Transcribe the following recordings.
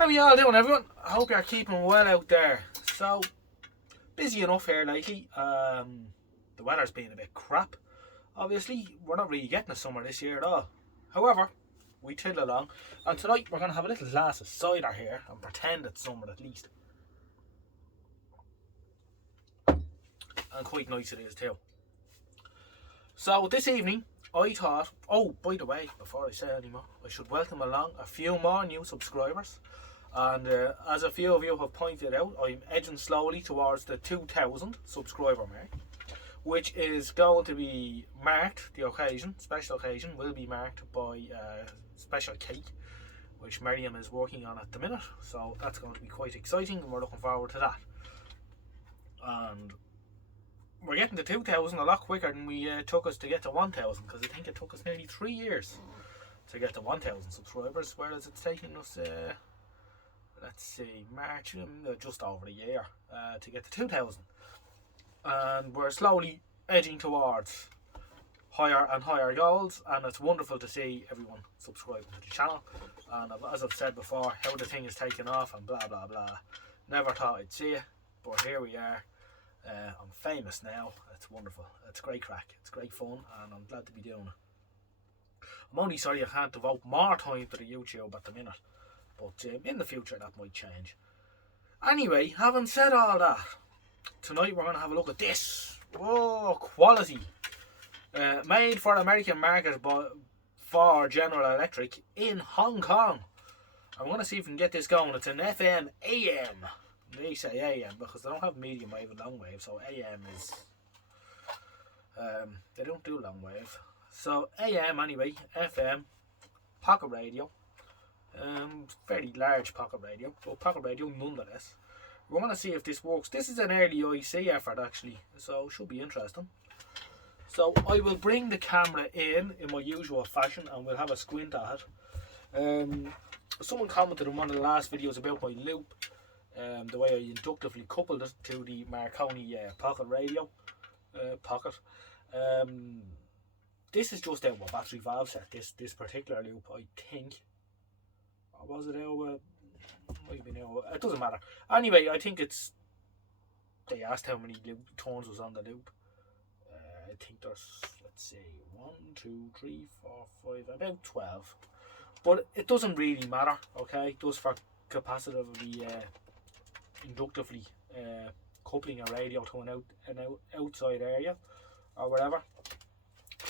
How are you all doing, everyone? I hope you're keeping well out there. So, busy enough here lately. The weather's been a bit crap. Obviously, we're not really getting a summer this year at all. However, we tiddle along. And tonight we're going to have a little glass of cider here and pretend it's summer at least. And quite nice it is too. So, this evening, I thought, oh, by the way, before I say any more, I should welcome along a few more new subscribers. And as a few of you have pointed out, I'm edging slowly towards the 2,000 subscriber mark, which is going to be marked, the occasion, special occasion, will be marked by a special cake, which Miriam is working on at the minute. So that's going to be quite exciting and we're looking forward to that. And we're getting to 2,000 a lot quicker than we took us to get to 1,000, because I think it took us nearly 3 years to get to 1,000 subscribers, whereas it's taking us, let's see, March, just over a year to get to 2,000. And we're slowly edging towards higher and higher goals, and it's wonderful to see everyone subscribing to the channel. And as I've said before, how the thing is taking off and blah blah blah. Never thought I'd see it, but here we are. I'm famous now. It's wonderful. It's great crack. It's great fun, and I'm glad to be doing it. I'm only sorry I can't devote more time to the YouTube at the minute, but in the future that might change. Anyway, having said all that, tonight we're going to have a look at this. Whoa, quality. Made for American market for General Electric in Hong Kong. I'm going to see if we can get this going. It's an FM AM. They say AM because they don't have medium wave and long wave, so AM is they don't do long wave. So AM anyway, FM, pocket radio, fairly large pocket radio, but pocket radio nonetheless. We're going to see if this works. This is an early IC effort actually, so should be interesting. So I will bring the camera in my usual fashion and we'll have a squint at it. Someone commented in one of the last videos about my loop. The way I inductively coupled it to the Marconi pocket radio pocket. This is just out my battery valve set, this particular loop, I think. Or was it out? Might be now. It doesn't matter. Anyway, I think it's. They asked how many turns was on the loop. I think there's, let's see, 1, 2, 3, 4, 5, about 12. But it doesn't really matter, okay? Just for capacitively, inductively coupling a radio to an outside area or whatever.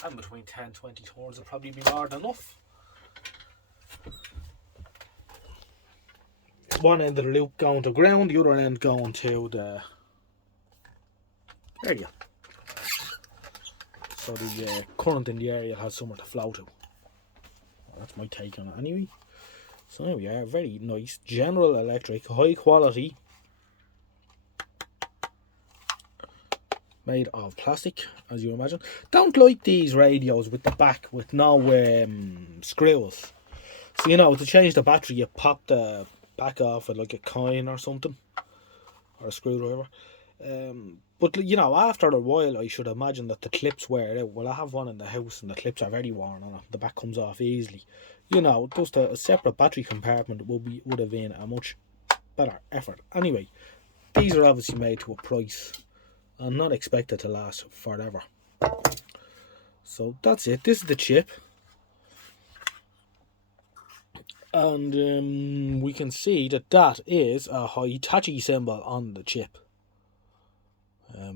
And between 10 20 turns will probably be more than enough. One end of the loop going to ground, the other end going to the area. So the current in the area has somewhere to flow to. That's my take on it anyway. So there we are, very nice General Electric, high quality, made of plastic, as you imagine. Don't like these radios with the back with no screws. So you know, to change the battery you pop the back off with like a coin or something, or a screwdriver. But you know, after a while I should imagine that the clips wear out. Well, I have one in the house and the clips are very worn on it. The back comes off easily. You know, just a separate battery compartment would have been a much better effort. Anyway, these are obviously made to a price and not expected to last forever. So that's it. This is the chip. And we can see that is a Hitachi symbol on the chip. I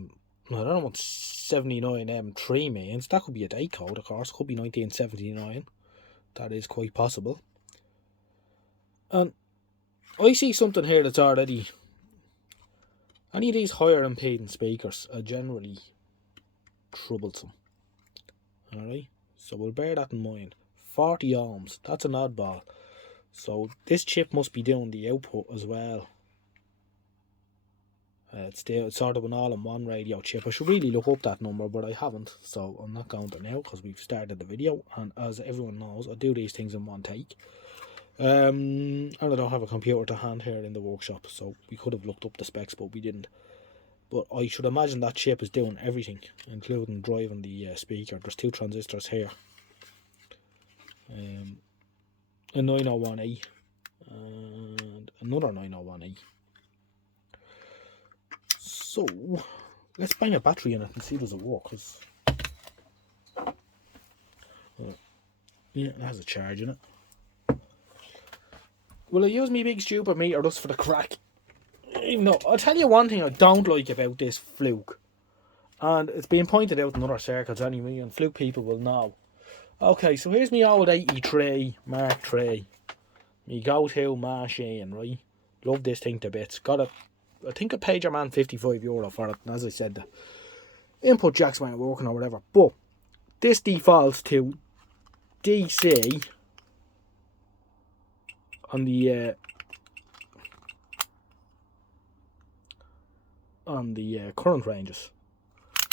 don't know what 79M3 means. That could be a date code, of course. It could be 1979. That is quite possible. And I see something here that's already... Any of these higher impedance speakers are generally troublesome. Alright? So we'll bear that in mind. 40 ohms. That's an oddball. So this chip must be doing the output as well. It's sort of an all-in-one radio chip. I should really look up that number, but I haven't, so I'm not going to now because we've started the video. And as everyone knows, I do these things in one take. And I don't have a computer to hand here in the workshop, so we could have looked up the specs, but we didn't. But I should imagine that chip is doing everything, including driving the speaker. There's 2 transistors here. A 901A and another 901E. So let's bang a battery in it and see does it work. Cause, yeah, it has a charge in it. Will I use me big stupid meter just for the crack? Even though, I'll tell you one thing I don't like about this Fluke. And it's been pointed out in other circles anyway, and Fluke people will know. Okay, so here's my old 83 Mark III. Me go-to machine, right? Love this thing to bits. Got it. I think I paid your man €55 for it. And as I said, the input jacks weren't working or whatever. But this defaults to DC on the current ranges.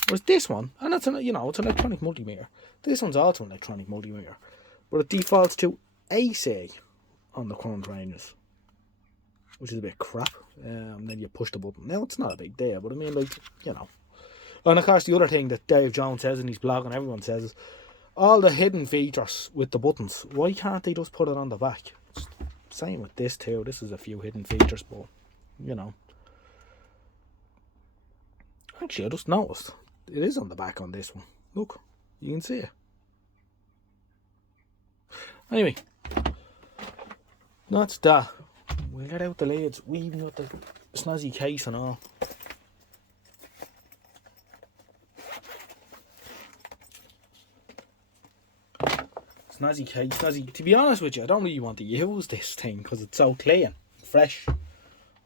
Whereas this one, and it's an it's an electronic multimeter. This one's also an electronic multimeter, but it defaults to AC on the current ranges, which is a bit crap. Then you push the button. Now it's not a big deal, but I mean, And of course, the other thing that Dave Jones says in his blog and everyone says is all the hidden features with the buttons. Why can't they just put it on the back? Same with this too. This is a few hidden features, but actually, I just noticed it is on the back on this one. Look, you can see it. Anyway, that's that. We'll get out the lids. We even got the snazzy case and all. Snazzy case, snazzy. To be honest with you, I don't really want to use this thing because it's so clean, fresh.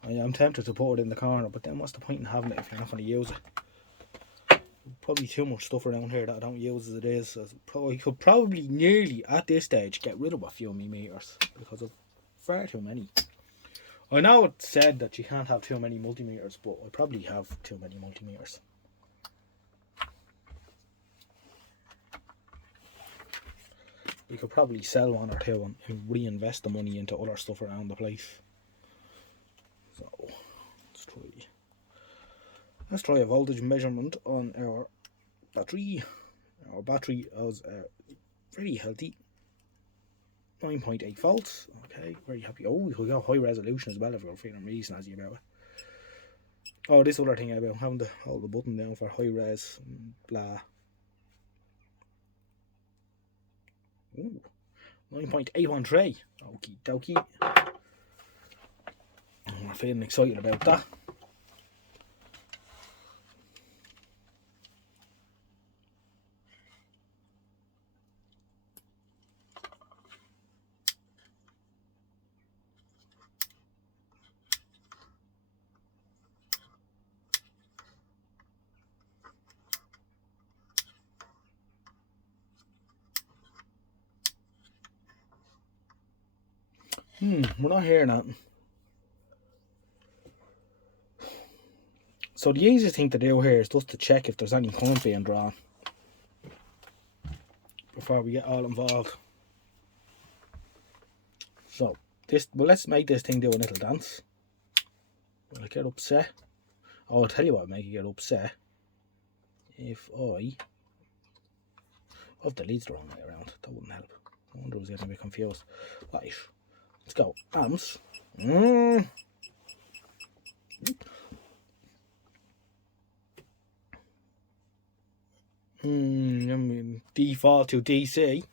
I'm tempted to put it in the corner, but then what's the point in having it if you're not going to use it? Probably too much stuff around here that I don't use as it is. So I could probably nearly, at this stage, get rid of a few of my meters because of far too many. I know it said that you can't have too many multimeters, but I probably have too many multimeters. You could probably sell one or two and reinvest the money into other stuff around the place. So, let's try a voltage measurement on our battery. Our battery is very healthy, 9.8 volts. Okay, very happy. Oh, we could go high resolution as well if we're feeling really snazzy about it. Oh, this other thing about having to hold the button down for high res, blah. Ooh, 9.813. Okie dokie. We're feeling excited about that. We're not hearing that. So the easiest thing to do here is just to check if there's any current being drawn before we get all involved. So let's make this thing do a little dance. Will I get upset? Oh, I'll tell you what will make you get upset. If the leads the wrong way around, that wouldn't help. I wonder who's getting a bit confused. Right, let's go. Amps. Default to DC.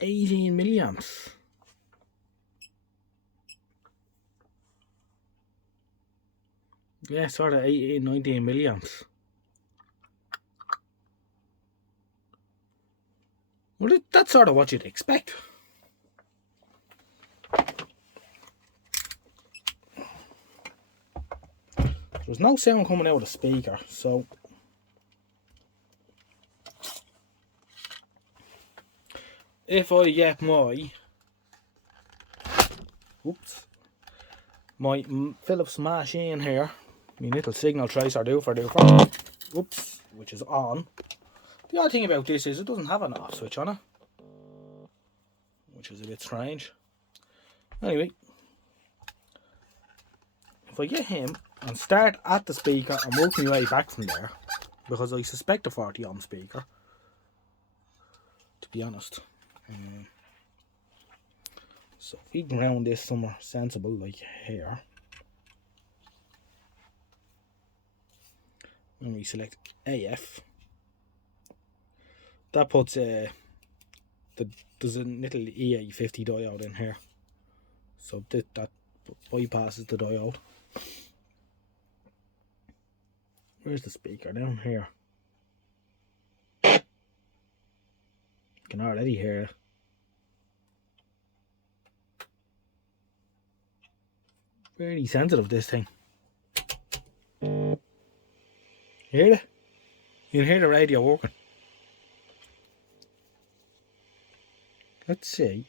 $18 milliamps. Yeah, sort of 18, 19 milliamps. Well, that's sort of what you'd expect. There's no sound coming out of the speaker, so if I get my Philips machine here, my little signal tracer which is on. The odd thing about this is it doesn't have an off switch on it. which is a bit strange. Anyway, if I get him and start at the speaker and work my way back from there, because I suspect a 40 ohm speaker, to be honest. So if we ground this somewhere sensible like here, and we select AF, that puts there's a little EA50 diode in here, so that bypasses the diode. Where's the speaker? Down here. You can already hear it. Very sensitive, this thing. Hear it? You can hear the radio working. Let's see.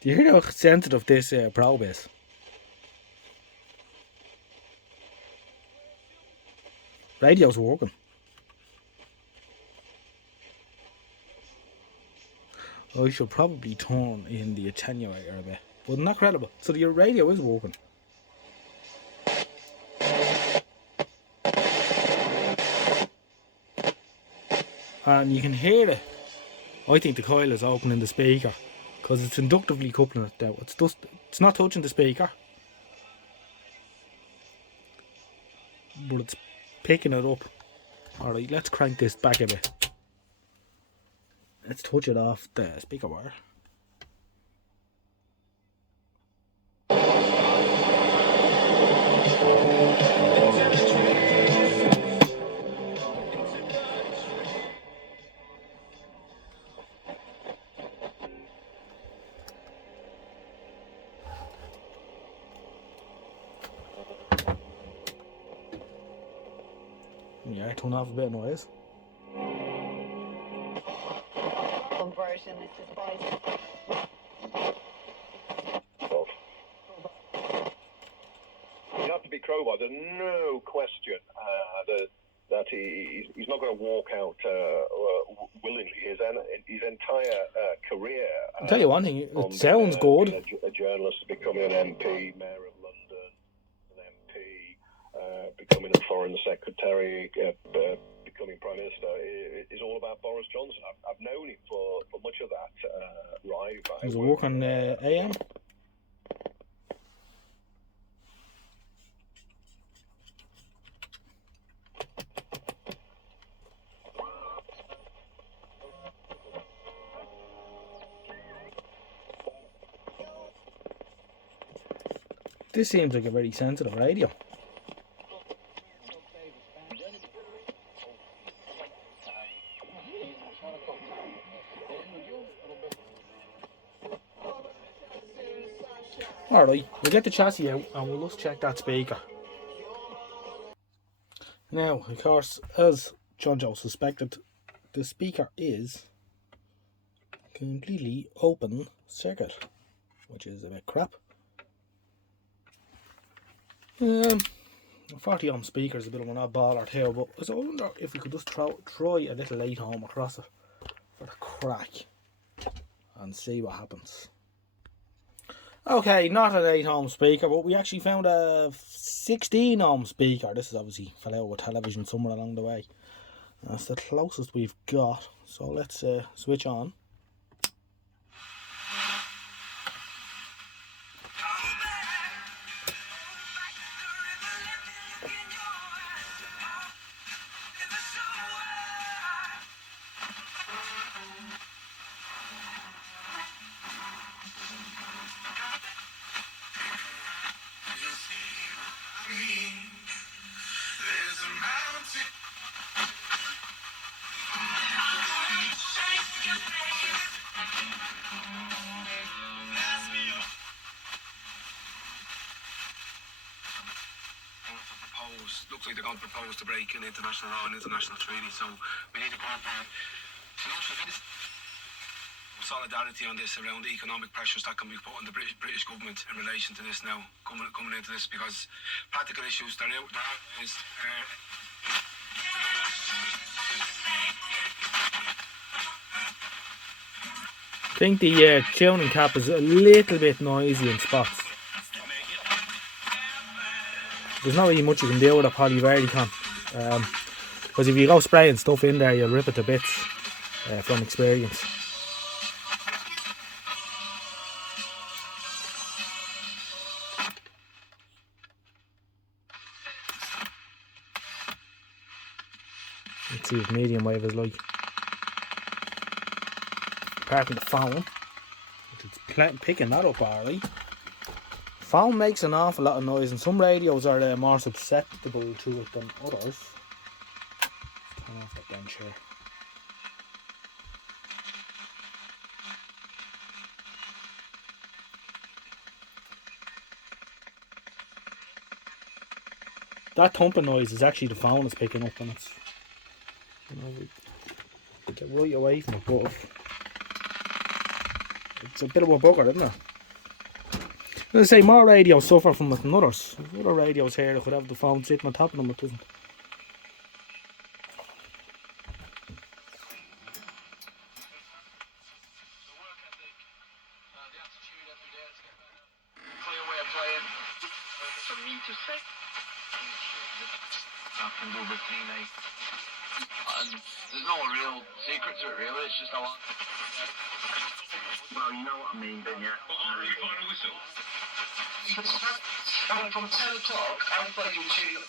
Do you hear how sensitive this probe is? Radio's working. I should probably turn in the attenuator a bit. But not credible. So the radio is working. And you can hear it. I think the coil is opening the speaker, because it's inductively coupling it down. It's not touching the speaker, but it's picking it up. Alright, let's crank this back a bit. Let's touch it off the speaker wire. Yeah, turn off a bit of noise. Conversion, this is You have to be crowbar. There's no question that he's not going to walk out willingly. His entire career. I'll tell you one thing, it sounds good. A journalist, becoming an MP, Mayor of London, an MP, becoming a Foreign Secretary, becoming Prime Minister, is all about Boris Johnson. I've known him for much of that ride. Does it work on AM? This seems like a very sensitive radio. Alright, we'll get the chassis out and we'll just check that speaker. Now, of course, as John Joe suspected, the speaker is completely open circuit, which is a bit crap. 40 ohm speaker is a bit of an oddballer here, but I wonder if we could just try a little 8 ohm across it for the crack and see what happens. Okay, not an 8 ohm speaker, but we actually found a 16 ohm speaker. This is obviously fell out with television somewhere along the way. That's the closest we've got. So let's switch on. Looks like they're going to propose to break in international law and international treaty, so we need to cooperate. Solidarity on this around the economic pressures that can be put on the British government in relation to this now, coming into this, because practical issues, there is think the tuning cap is a little bit noisy in spots. There's not really much you can do with a Polyvericon. Because if you go spraying stuff in there, you'll rip it to bits from experience. Let's see what medium wave is like. Apart from the phone, it's picking that up alright. Phone makes an awful lot of noise, and some radios are more susceptible to it than others. Turn off that bench here. That thumping noise is actually the phone is picking up, and it's, you know, we get right away from it, but it's a bit of a bugger, isn't it? As I say, more radios suffer from it than others. There's other radios here that could have the phone sitting on top of them, it doesn't. And there's no real secret to it, really. It's just a lot. Well, you know what I mean, don't you? From 10 o'clock, I've played you tune.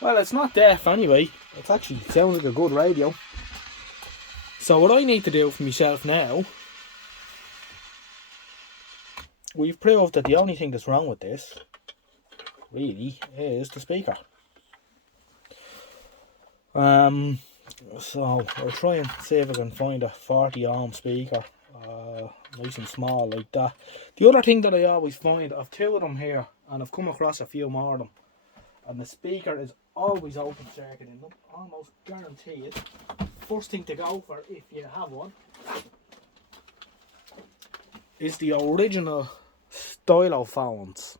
Well, it's not deaf anyway. It actually sounds like a good radio. So what I need to do for myself now, we've proved that the only thing that's wrong with this, really, is the speaker. So I'll try and see if I can find a 40 ohm speaker, nice and small like that. The other thing that I always find, I've two of them here, and I've come across a few more of them, and the speaker is always open circuit in them, almost guaranteed. First thing to go for, if you have one, is the original Stylophones.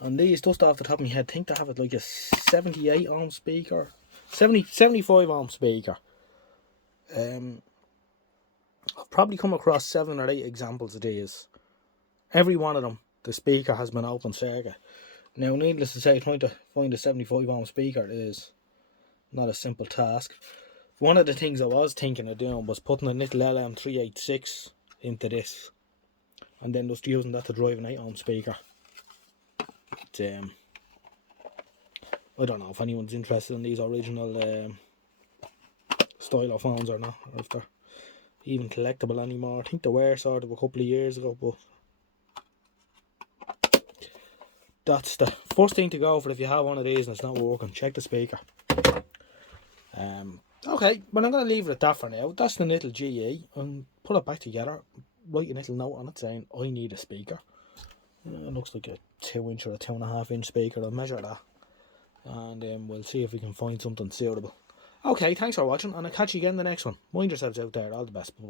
And these, just off the top of my head, I think they have it like a 78 ohm speaker, 75 ohm speaker. I've probably come across 7 or 8 examples of these. Every one of them, the speaker has been open circuit. Now, needless to say, trying to find a 75 ohm speaker is not a simple task. One of the things I was thinking of doing was putting a little LM386 into this, and then just using that to drive an 8 ohm speaker. But, I don't know if anyone's interested in these original Stylophones or not, or if they're even collectible anymore. I think they were sort of a couple of years ago, but that's the first thing to go for if you have one of these and it's not working. Check the speaker. Okay, but I'm going to leave it at that for now. That's the little GE, and put it back together. Write a little note on it saying I need a speaker. It looks like a 2-inch or a 2.5 inch speaker. I'll measure that, and we'll see if we can find something suitable. Okay, thanks for watching, and I'll catch you again in the next one. Mind yourselves out there. All the best. Bye bye.